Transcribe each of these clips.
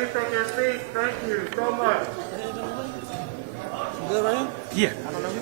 Please take your seats. Thank you so much. Good, right? Yeah, I don't know.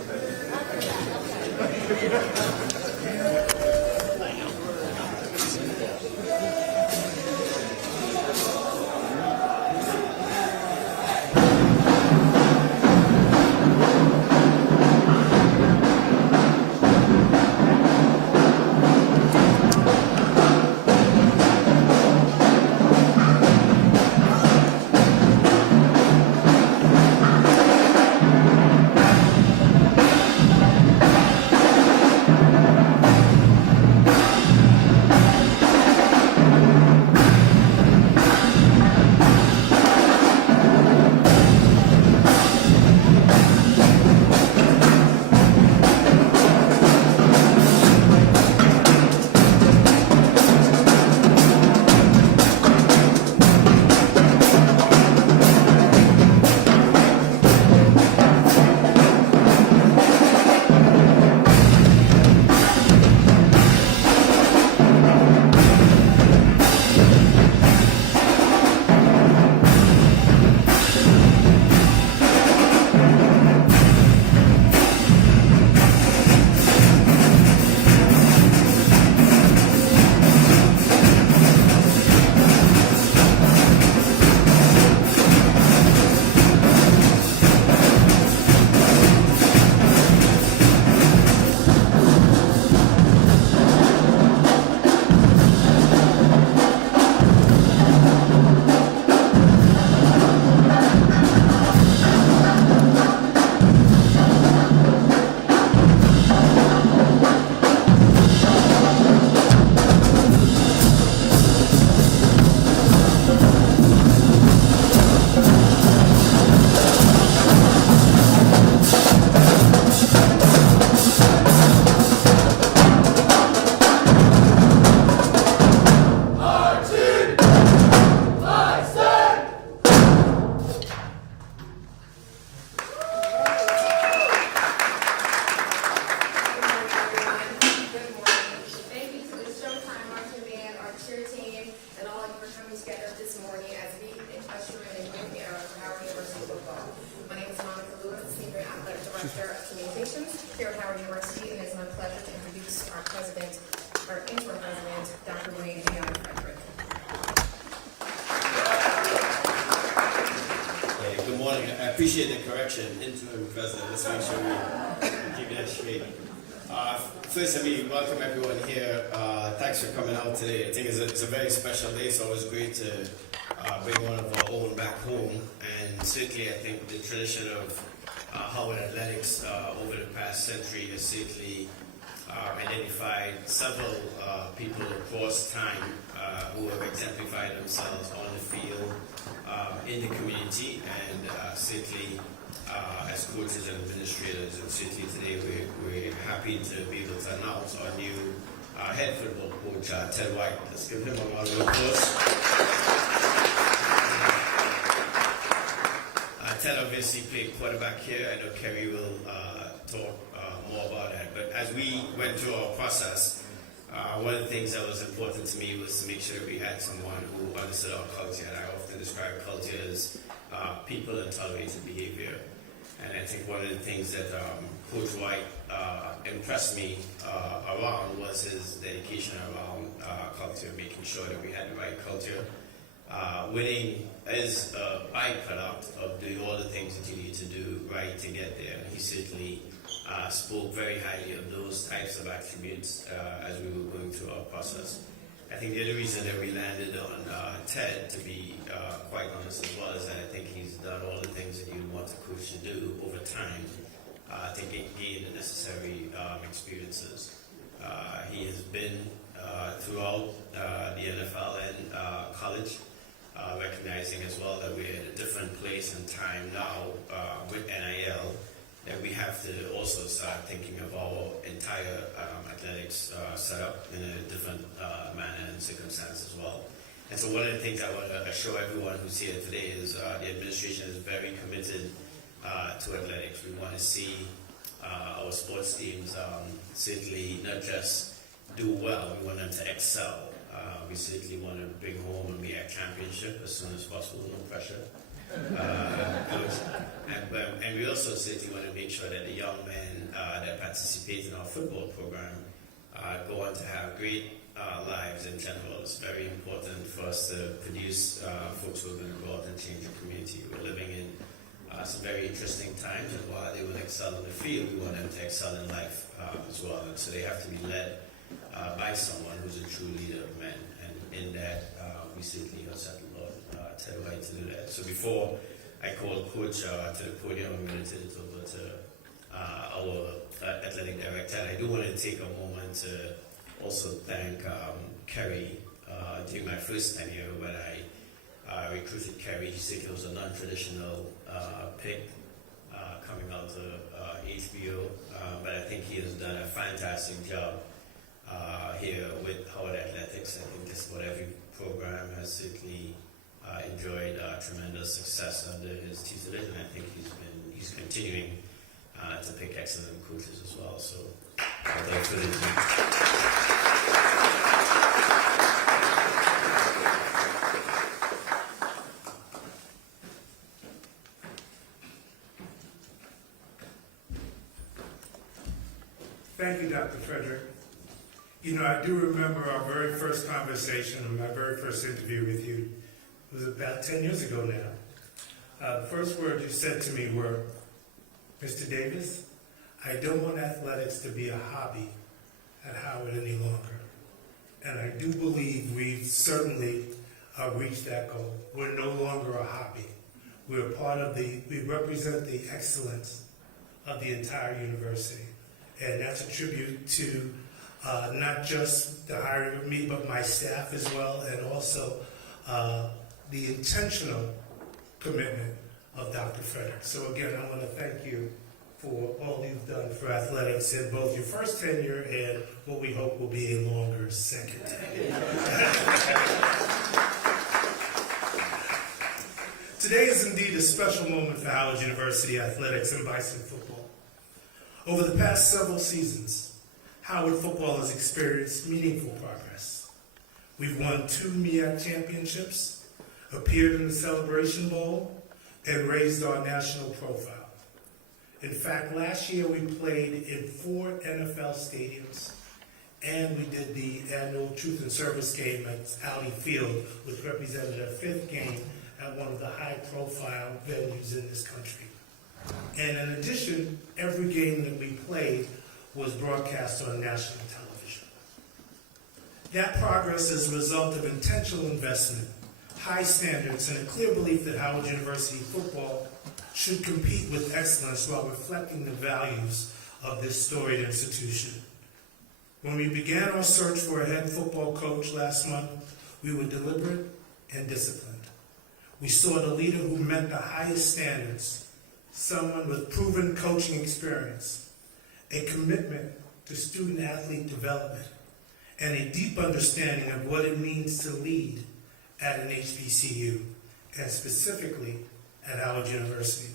I appreciate the correction, interim president. Let's make sure we keep that straight. First, let me welcome everyone here. Thanks for coming out today. I think it's a very special day, so it was great to bring one of our own back home. And certainly, I think the tradition of Howard Athletics over the past century has certainly identified several people across time who have exemplified themselves on the field, in the community, and certainly as coaches and administrators. And certainly today we're happy to be able to announce our new head football coach, Ted White. Let's give him a round of applause. Ted obviously played quarterback here. I know Kerry will talk more about that. But as we went through our process, one of the things that was important to me was to make sure that we had someone who understood our culture. And I often describe culture as people and tolerated behavior. And I think one of the things that Coach White impressed me around was his dedication around culture, making sure that we had the right culture. Winning is a byproduct of doing all the things that you need to do right to get there. He certainly spoke very highly of those types of attributes as we were going through our process. I think the other reason that we landed on Ted, to be quite honest as well, is that I think he's done all the things that you want a coach to do over time. I think he gained the necessary experiences. He has been throughout the NFL and college, recognizing as well that we're at a different place and time now with NIL, that we have to also start thinking of our entire athletics setup in a different manner and circumstance as well. And so one of the things I want to assure everyone who's here today is the administration is very committed to athletics. We want to see our sports teams certainly not just do well, we want them to excel. We certainly want to bring home a MEAC championship as soon as possible, no pressure. Coach. And we also certainly want to make sure that the young men that participate in our football program go on to have great lives in general. It's very important for us to produce folks who are going to go out and change the community. We're living in some very interesting times, and while they will excel in the field, we want them to excel in life as well. And so they have to be led by someone who's a true leader of men. And in that, we certainly are settled on Ted White to do that. So before I call Coach to the podium, I'm going to turn it over to our athletic director. And I do want to take a moment to also thank Kerry. During my first tenure, when I recruited Kerry, he said it was a non-traditional pick coming out of HBO, but I think he has done a fantastic job here with Howard Athletics. I think just about every program has certainly enjoyed tremendous success under his tutelage, and I think he's continuing to pick excellent coaches as well. So, without further ado. Thank you, Dr. Frederick. You know, I do remember our very first conversation, my very first interview with you. It was about 10 years ago now. The first words you said to me were, Mr. Davis, I don't want athletics to be a hobby at Howard any longer. And I do believe we've certainly reached that goal. We're no longer a hobby. We represent the excellence of the entire university. And that's a tribute to not just the hiring of me, but my staff as well, and also the intentional commitment of Dr. Frederick. So again, I want to thank you for all you've done for athletics in both your first tenure and what we hope will be a longer second tenure. Today is indeed a special moment for Howard University athletics and Bison football. Over the past several seasons, Howard football has experienced meaningful progress. We've won 2 MEAC championships, appeared in the Celebration Bowl, and raised our national profile. In fact, last year we played in 4 NFL stadiums, and we did the annual Truth and Service game at Alley Field, which represented a 5th game at one of the high-profile venues in this country. And in addition, every game that we played was broadcast on national television. That progress is a result of intentional investment, high standards, and a clear belief that Howard University football should compete with excellence while reflecting the values of this storied institution. When we began our search for a head football coach last month, we were deliberate and disciplined. We sought a leader who met the highest standards, someone with proven coaching experience, a commitment to student-athlete development, and a deep understanding of what it means to lead at an HBCU, and specifically at Howard University.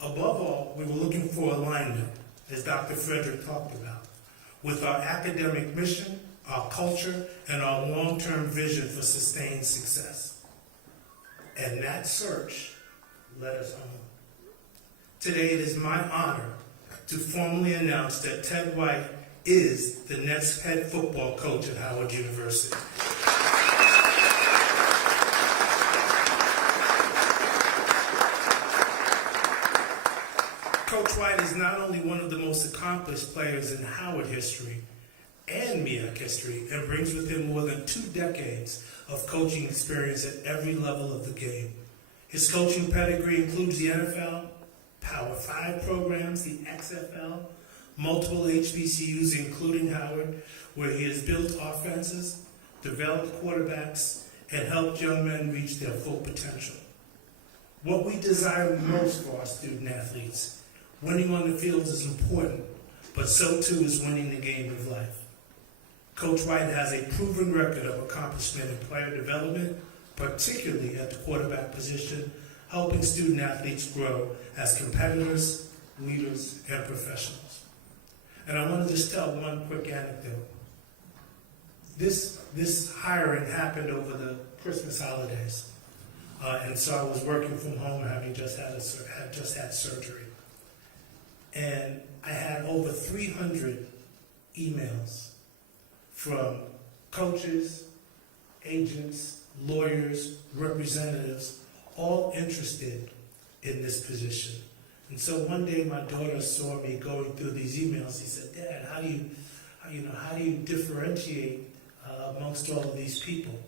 Above all, we were looking for alignment, as Dr. Frederick talked about, with our academic mission, our culture, and our long-term vision for sustained success. And that search led us home. Today, it is my honor to formally announce that Ted White is the next head football coach at Howard University. Coach White is not only one of the most accomplished players in Howard history and MEAC history, and brings with him more than 2 decades of coaching experience at every level of the game. His coaching pedigree includes the NFL, Power 5 programs, the XFL, multiple HBCUs, including Howard, where he has built offenses, developed quarterbacks, and helped young men reach their full potential. What we desire most for our student athletes, winning on the field is important, but so too is winning the game of life. Coach White has a proven record of accomplishment in player development, particularly at the quarterback position, helping student athletes grow as competitors, leaders, and professionals. And I want to just tell one quick anecdote. this hiring happened over the Christmas holidays, and so I was working from home, having just had surgery, and I had over 300 emails from coaches, agents, lawyers, representatives, all interested in this position. And so one day my daughter saw me going through these emails. He said, "Dad, how do you differentiate amongst all of these people?"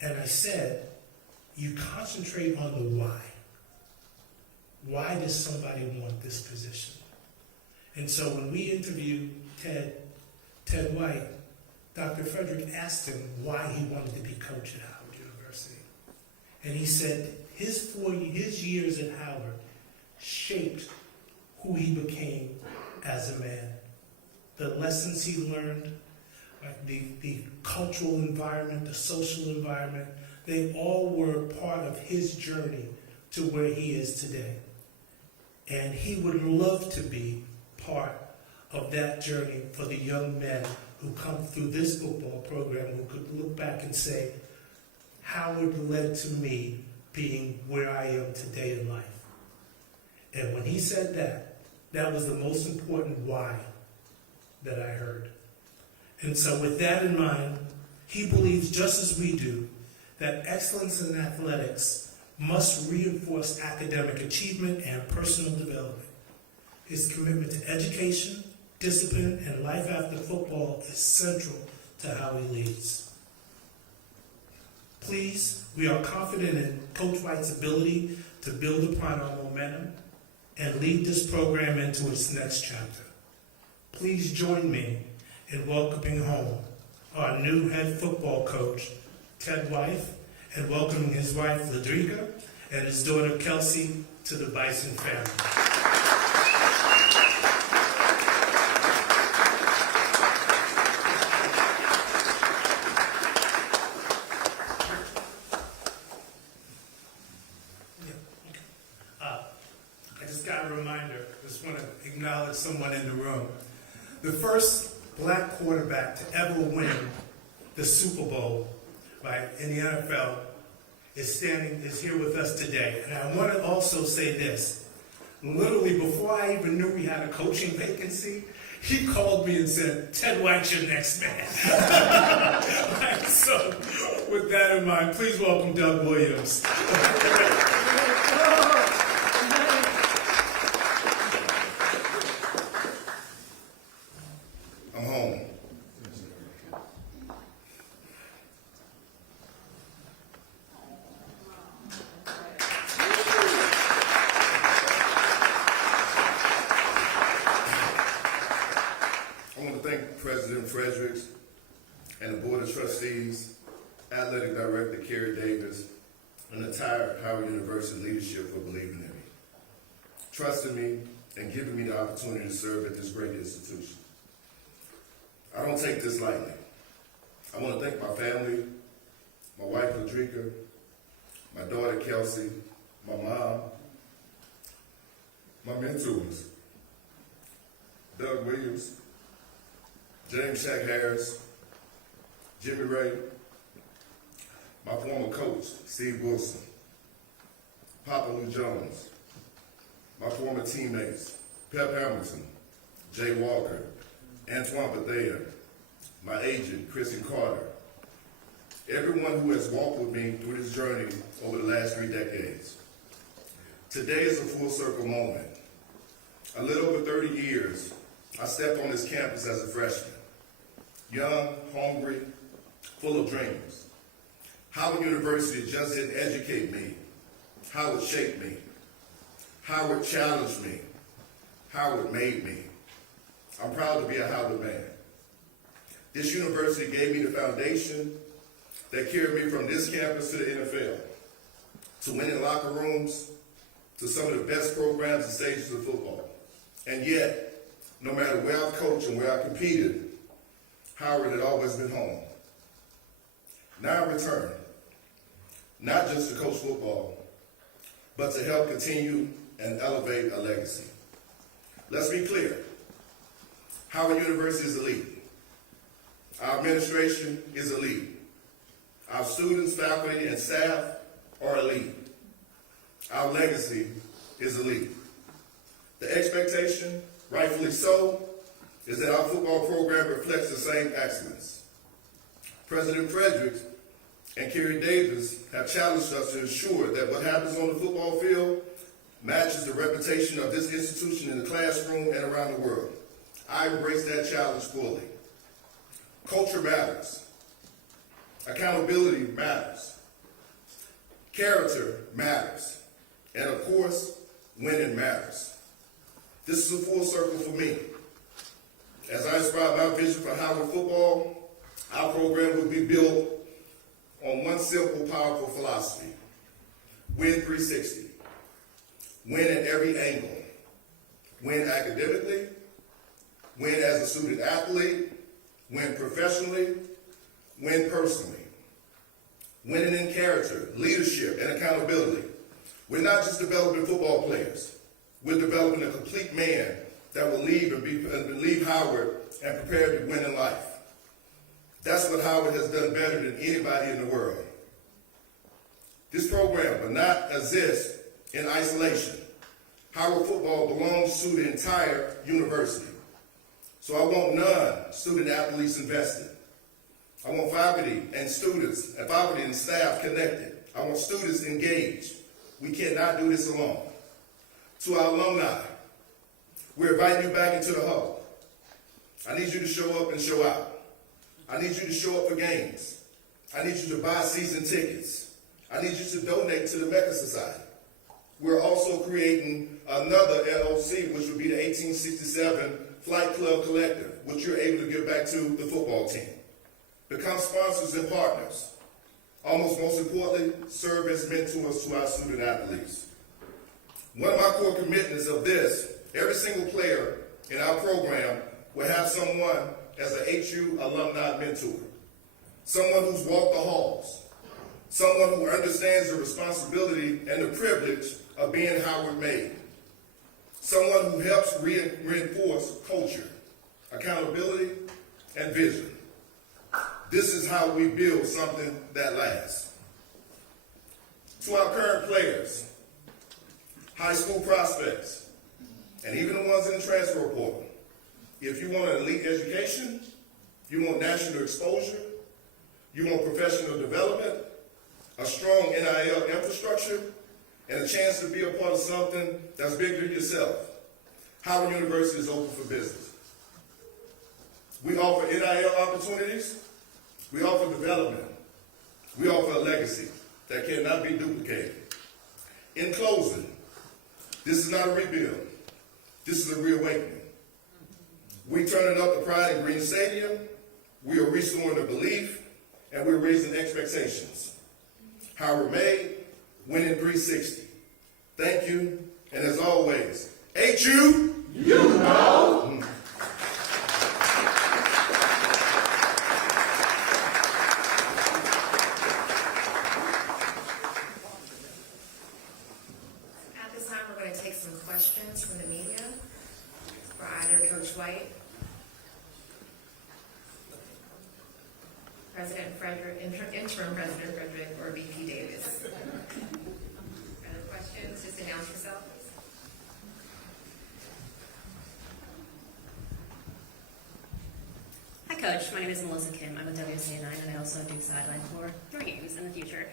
And I said, "You concentrate on the why. Why does somebody want this position?" And so when we interviewed Ted White, Dr. Frederick asked him why he wanted to be coach at Howard University. And he said his years at Howard shaped who he became as a man. The lessons he learned, like the cultural environment, the social environment, they all were part of his journey to where he is today. And he would love to be part of that journey for the young men who come through this football program, who could look back and say, Howard led to me being where I am today in life. And when he said that, that was the most important why that I heard. And so with that in mind, he believes, just as we do, that excellence in athletics must reinforce academic achievement and personal development. His commitment to education, discipline, and life after football is central to how he leads. Please, we are confident in Coach White's ability to build upon our momentum and lead this program into its next chapter. Please join me in welcoming home our new head football coach, Ted White, and welcoming his wife, Ladrika, and his daughter, Kelsey, to the Bison family. I just got a reminder, just want to acknowledge someone in the room. The first black quarterback to ever win the Super Bowl, right, in the NFL is here with us today. And I want to also say this. Literally, before I even knew we had a coaching vacancy, he called me and said, "Ted White's your next man." Right, so with that in mind, please welcome Doug Williams. I'm home. I want to thank President Fredericks and the Board of Trustees, Athletic Director Kerry Davis, and the entire Howard University leadership for believing in me, trusting me, and giving me the opportunity to serve at this great institution. I don't take this lightly. I want to thank my family, my wife, Ladrika, my daughter, Kelsey, my mom, my mentors, Doug Williams, James Shaq Harris, Jimmy Ray, my former coach, Steve Wilson, Papa Lou Jones, my former teammates, Pep Hamilton, Jay Walker, Antoine Bethea, my agent, Kristen Carter, everyone who has walked with me through this journey over the last 3 decades. Today is a full circle moment. A little over 30 years, I stepped on this campus as a freshman, young, hungry, full of dreams. Howard University just didn't educate me. Howard shaped me. Howard challenged me. Howard made me. I'm proud to be a Howard man. This university gave me the foundation that carried me from this campus to the NFL, to winning locker rooms, to some of the best programs and stages of football. And yet, no matter where I've coached and where I competed, Howard had always been home. Now I return, not just to coach football, but to help continue and elevate a legacy. Let's be clear. Howard University is elite. Our administration is elite. Our students, faculty, and staff are elite. Our legacy is elite. The expectation, rightfully so, is that our football program reflects the same excellence. President Frederick and Kerry Davis have challenged us to ensure that what happens on the football field matches the reputation of this institution in the classroom and around the world. I embrace that challenge fully. Culture matters. Accountability matters. Character matters. And of course, winning matters. This is a full circle for me. As I describe our vision for Howard football, our program will be built on one simple, powerful philosophy. Win 360. Win at every angle. Win academically. Win as a student athlete. Win professionally. Win personally. Winning in character, leadership, and accountability. We're not just developing football players. We're developing a complete man that will leave Howard and prepared to win in life. That's what Howard has done better than anybody in the world. This program will not exist in isolation. Howard football belongs to the entire university. So I want non-student athletes invested. I want faculty and students, and faculty and staff connected. I want students engaged. We cannot do this alone. To our alumni, we're inviting you back into the hub. I need you to show up and show out. I need you to show up for games. I need you to buy season tickets. I need you to donate to the Mecca Society. We're also creating another LLC, which would be the 1867 Flight Club Collective, which you're able to give back to the football team. Become sponsors and partners. Almost most importantly, serve as mentors to our student athletes. One of my core commitments of this, every single player in our program will have someone as an HU alumni mentor. Someone who's walked the halls. Someone who understands the responsibility and the privilege of being Howard made. Someone who helps reinforce culture, accountability, and vision. This is how we build something that lasts. To our current players, high school prospects, and even the ones in the transfer portal, if you want an elite education, you want national exposure, you want professional development, a strong NIL infrastructure, and a chance to be a part of something that's bigger than yourself, Howard University is open for business. We offer NIL opportunities. We offer development. We offer a legacy that cannot be duplicated. In closing, this is not a rebuild. This is a reawakening. We're turning up the pride in Green Stadium. We are restoring the belief, and we're raising expectations. Howard made, winning 360. Thank you, and as always, HU, you know. At this time, we're going to take some questions from the media for either Coach White, President Frederick, Interim President Frederick, or VP Davis. Other questions? Just announce yourself. Hi, Coach. My name is Melissa Kim. I'm a WCA9, and I also do sideline for your games in the future.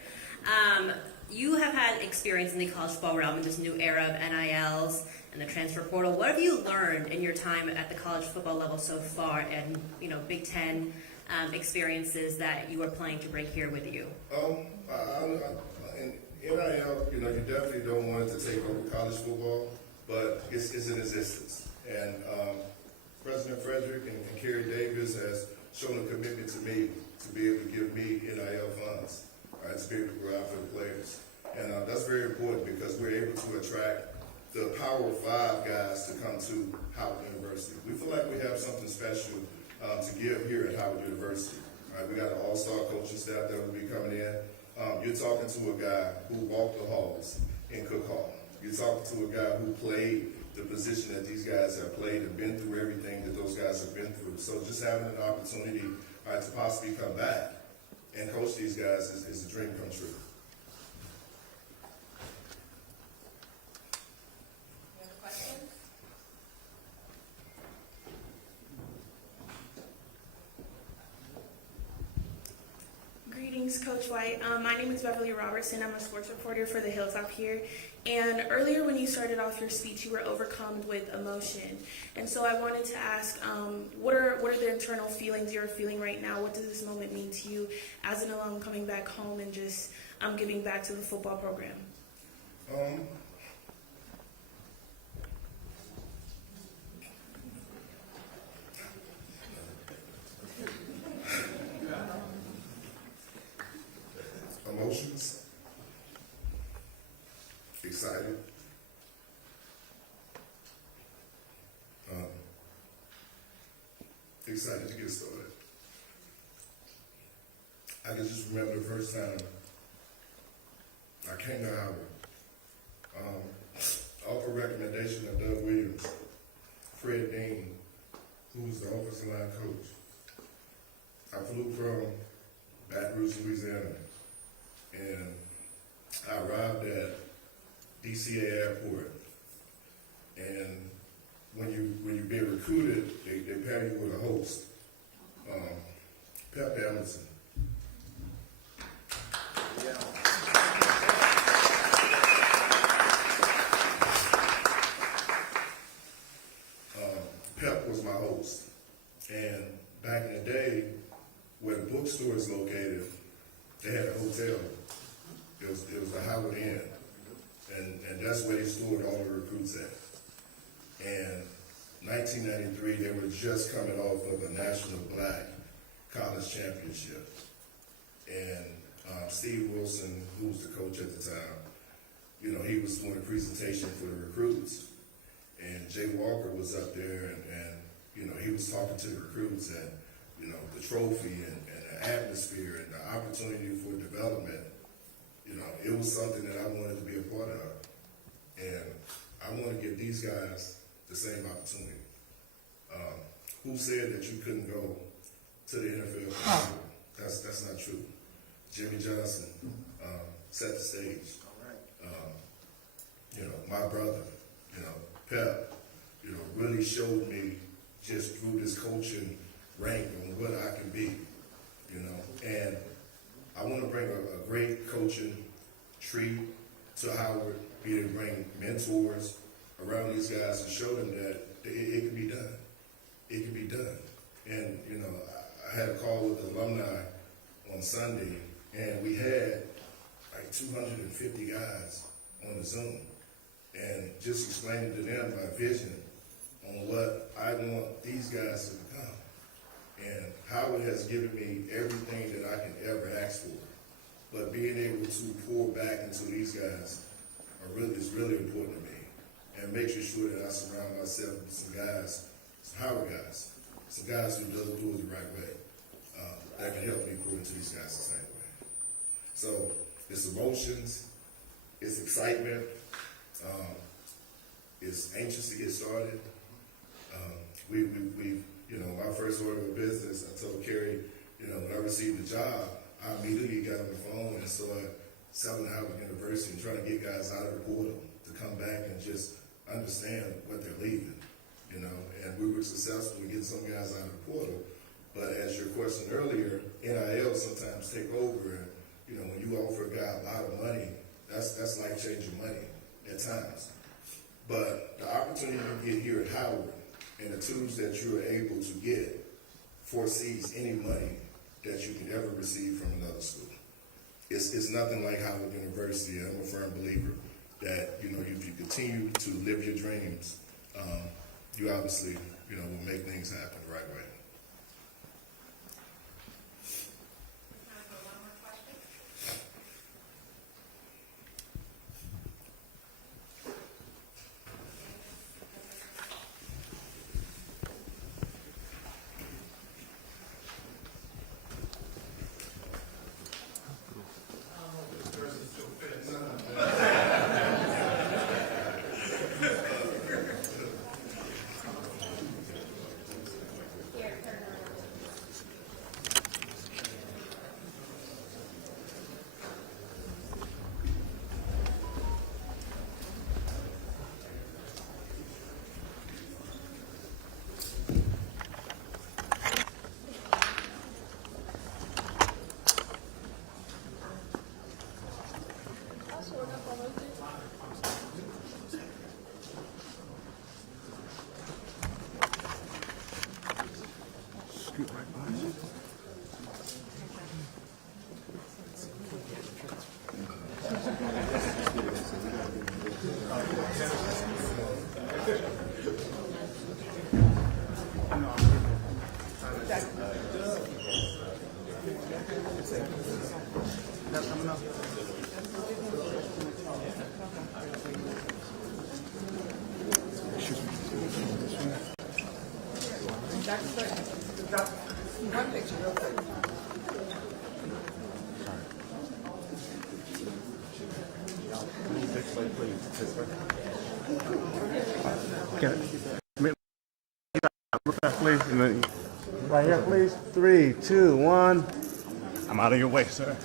You have had experience in the college football realm in this new era of NILs and the transfer portal. What have you learned in your time at the college football level so far, and Big Ten experiences that you are planning to bring here with you? In NIL, you definitely don't want it to take over college football, but it's in existence. And President Frederick and Kerry Davis has shown a commitment to me to be able to give me NIL funds, right, to be able to go out for the players. And that's very important because we're able to attract the Power 5 guys to come to Howard University. We feel like we have something special to give here at Howard University. Right, we got an all-star coaching staff that will be coming in. You're talking to a guy who walked the halls in Cook Hall. You're talking to a guy who played the position that these guys have played and been through everything that those guys have been through. So just having an opportunity to possibly come back and coach these guys is a dream come true. Any other questions? Greetings, Coach White. My name is Beverly Robertson. I'm a sports reporter for the Hilltop here. And earlier when you started off your speech, you were overcome with emotion. And so I wanted to ask, what are the internal feelings you're feeling right now? What does this moment mean to you as an alum coming back home and just giving back to the football program? Emotions, excited, excited to get started. I can just remember the first time I came to Howard, off a recommendation of Doug Williams, Fred Dean, who was the offensive line coach. I flew from Baton Rouge, Louisiana, and I arrived at DCA Airport. And when you get recruited, they pair you with a host, Pep Emerson. Pep was my host, and back in the day, where the bookstore is located, they had a hotel. It was the Howard Inn, and that's where they stored all the recruits at. And 1993, they were just coming off of a National Black College Championship, and Steve Wilson, who was the coach at the time, you know, he was doing a presentation for the recruits, and Jay Walker was up there, and you know, he was talking to the recruits, and you know, the trophy and the atmosphere and the opportunity for development. You know, it was something that I wanted to be a part of, and I want to give these guys the same opportunity. Who said that you couldn't go to the NFL? That's not true. Jimmy Johnson set the stage. You know, my brother, you know, Pep, you know, really showed me just through this coaching rank on what I can be, you know. And I want to bring a great coaching tree to Howard, be able to bring mentors around these guys and show them that it can be done. It can be done. And, you know, I had a call with the alumni on Sunday, and we had like 250 guys on the Zoom, and just explaining to them my vision on what I want these guys to become. And Howard has given me everything that I can ever ask for. But being able to pour back into these guys is really important to me. And making sure that I surround myself with some guys, some Howard guys, some guys who do it the right way, that can help me pour into these guys the same way. So it's emotions, it's excitement, it's anxious to get started. We you know, my first order of business, I told Kerry, you know, when I received the job, I immediately got on the phone and started selling Howard University and trying to get guys out of the portal to come back and just understand what they're leaving, you know. And we were successful in getting some guys out of the portal. But as your question earlier, NIL sometimes take over, and you know, when you offer a guy a lot of money, that's life-changing money at times. But the opportunity you get here at Howard and the tools that you're able to get foresees any money that you can ever receive from another school. It's nothing like Howard University. I'm a firm believer that, you know, if you continue to live your dreams, you obviously, you know, will make things happen the right way. Time for one more question. Here. Okay. Please. And then, right here, please. 3, 2, 1. I'm out of your way, sir.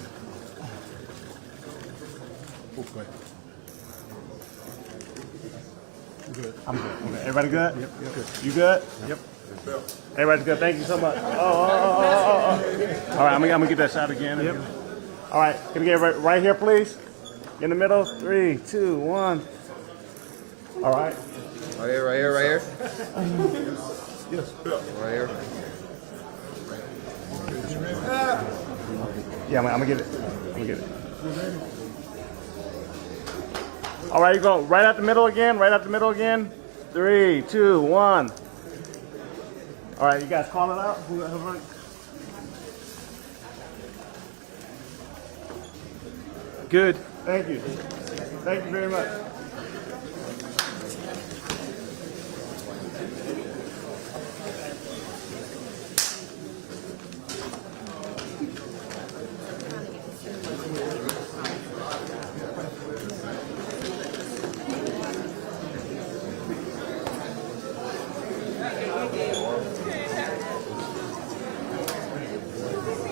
Good. I'm good. Okay. Everybody good? Yep. Good. You good? Yep. Everybody's good. Thank you so much. Oh. All right, I'm gonna get that shot again. Yep. All right, can you get right here, please? In the middle. 3, 2, 1. All right. Right here, right here, right here. Yes. Right here. Yeah, I'm gonna get it. I'm gonna get it. All right, you go right out the middle again. Right out the middle again. 3, 2, 1. All right, you guys call it out. Good. Thank you. Thank you very much.